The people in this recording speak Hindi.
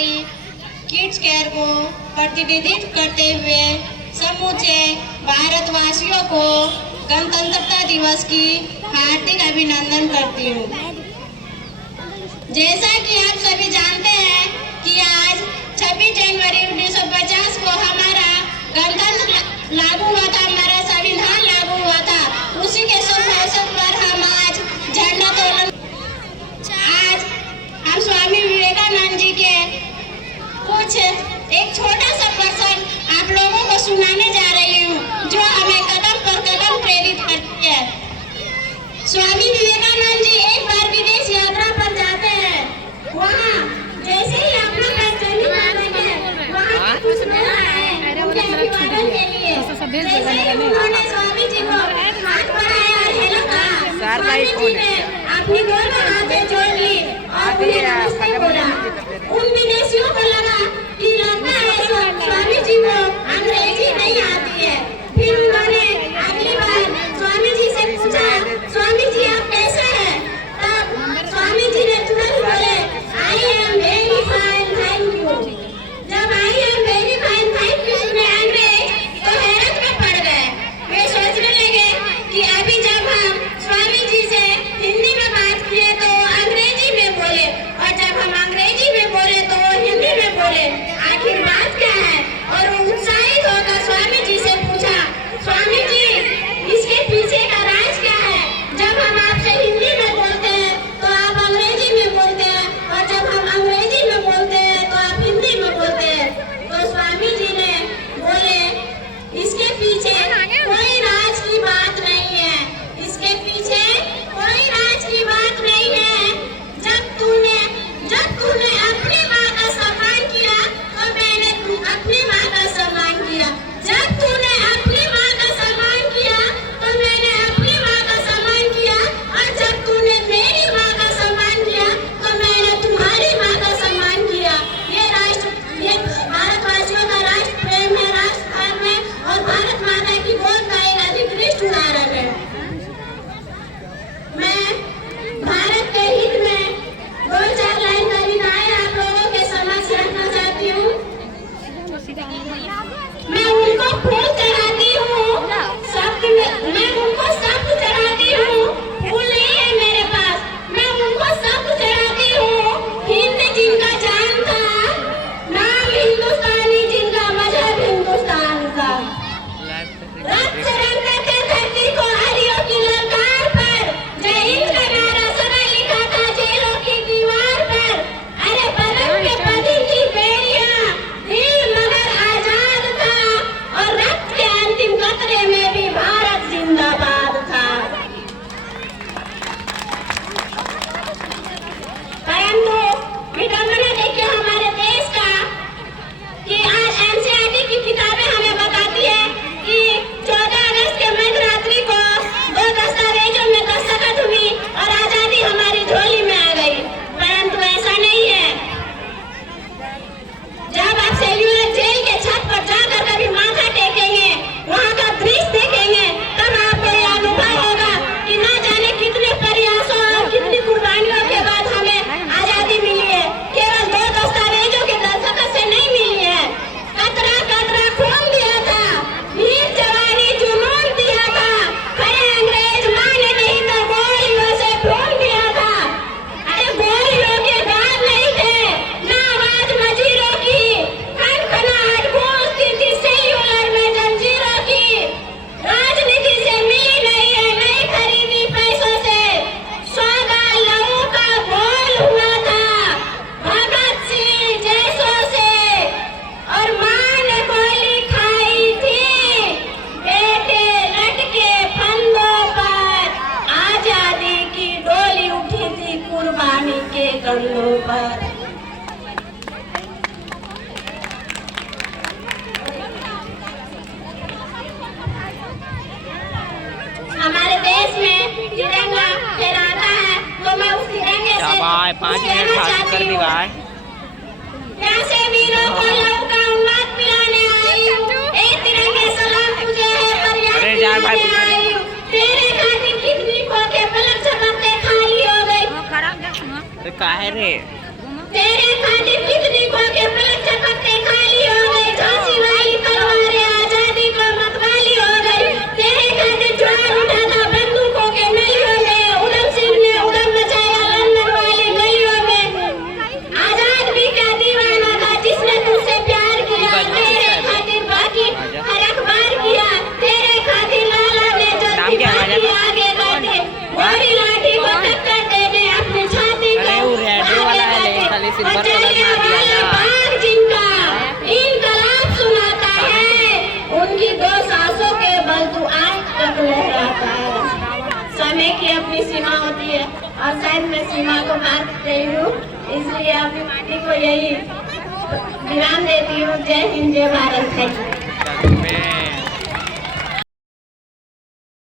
हमारी किड्स केयर को प्रतिनिधित्व करते हुए समूचे भारतवासियों को गणतंत्रता दिवस की हार्दिक अभिनंदन करती हूँ। जैसा कि आप सभी जानते हैं कि आज 26 जनवरी 1950 को हमारा गणतंत्र लागू हुआ था, हमारा संविधान लागू हुआ था। उसी के शुभ अवसर पर हम आज झंडोत्तोलन आज हम स्वामी विवेकानंद जी के कुछ एक छोटा सा प्रसंग आप लोगों को सुनाने जा रही हूँ, जो हमें कदम पर कदम प्रेरित करती है। स्वामी विवेकानंद जी एक बार विदेश यात्रा पर जाते हैं। वहाँ जैसे ही आप लोग वहाँ कुछ लोग आए उनके अभिवादन के लिए। जैसे ही उन्होंने स्वामी जी को हाथ बढ़ाया और हेलो कहा, स्वामी जी ने अपनी दोनों हाथें जोड़ ली और उन्हें नमस्ते बोला। उन विदेशियों को लगा कि लगता है स्वामी जी को अंग्रेजी नहीं आती है। फिर उन्होंने अगली बार स्वामी जी से पूछा, स्वामी जी आप कैसे हैं? तब स्वामी जी ने तुरंत बोले, I am very fine thank you. जब I am very fine thank you सुने अंग्रेज तो हैरत में पड़ गए। वे सोचने लगे कि अभी जब हम स्वामी जी से हिंदी में बात किए तो अंग्रेजी में बोले, और जब हम अंग्रेजी में बोले तो हिंदी में बोले, आखिर बात क्या है? और वो उत्साहित होकर स्वामी जी से पूछा, स्वामी जी इसके पीछे का राज क्या है? जब हम आपसे हिंदी में बोलते हैं तो आप अंग्रेजी में बोलते हैं, और जब हम अंग्रेजी में बोलते हैं तो आप हिंदी में बोलते हैं। तो स्वामी जी ने बोले, इसके पीछे कोई राज की बात नहीं है, इसके पीछे कोई राज की बात नहीं है। जब तूने अपनी माँ का सम्मान किया तो मैंने अपनी माँ का सम्मान किया। जब तूने अपनी माँ का सम्मान किया तो मैंने अपनी माँ का सम्मान किया, और जब तूने मेरी माँ का सम्मान किया तो मैंने तुम्हारी माँ का सम्मान किया। ये भारतवासियों का राष्ट्र प्रेम है, राष्ट्र धर्म है, और भारत माता की गोद का एक अधिकृत उदाहरण है। मैं भारत के हित में 2-4 लाइन कविताएं आप लोगों के समक्ष रखना चाहती हूँ। मैं उनको फूल चढ़ाती हूँ, मैं उनको शब्द चढ़ाती हूँ, फूल नहीं है मेरे पास, मैं उनको शब्द चढ़ाती हूँ। हिंद जिनका जान था, नाम हिंदुस्तानी जिनका मजहब हिंदुस्तान का, रक्त से रंगते थे धरती को हरियों की ललकार पर, जय हिंद का नारा सदा लिखा था जेलों की दीवार पर। अरे बदन के पदी की बेड़ियां, दिल मगर आजाद था, और रक्त के अंतिम कतरे में भी भारत जिंदाबाद था। परंतु विडंबना देखिए हमारे देश का कि आज एनसीईआरटी की किताबें हमें बताती है कि 14 अगस्त के मध्यरात्रि को 2 दस्तावेजों में दस्तखत हुई और आजादी हमारी झोली में आ गई। परंतु ऐसा नहीं है। जब आप सेल्यूलर जेल के छत पर जाकर कभी माथा टेकेंगे, वहाँ का दृश्य देखेंगे, तब आपको यह अनुभव होगा कि न जाने कितने प्रयासों और कितनी कुर्बानियों के बाद हमें आजादी मिली है। केवल 2 दस्तावेजों के दस्तखत से नहीं मिली है। कतरा कतरा खून दिया था, वीर जवानी जुनून दिया था, खड़े अंग्रेज माने नहीं तो गोलियों से भून दिया था। अरे गोलियों के दाग नहीं थे, न आवाज मजीरों की, खनखनाहट गूंजती थी सेल्यूलर में जंजीरों की। राजनीति से मिली नहीं है, नहीं खरीदी पैसों से, सौदा लहू का बोल हुआ था भगत सिंह जैसों से, और माँ ने गोली खाई थी बेटे लटके फंदों पर, आजादी की डोली उठी थी कुर्बानी के कंधों पर। हमारे देश में तिरंगा फहराता है तो मैं उस तिरंगे से 5 मिनट खास कर दी भाई। प्यासे वीरों को लहू का उन्माद पिलाने आई हूँ, एक तिरंगे सलाम तुझे है अरे यार भाई फरियाद पूछे आई हूँ। तेरे खातिर कितनी खोके पलक झपकते खाली हो गई। अरे काहे रे? तेरे खातिर कितनी खोके समय की अपनी सीमा होती है और शायद मैं सीमा को मार गई हूँ, इसलिए अपनी पार्टी को यही विराम देती हूँ। जय हिंद, जय भारत।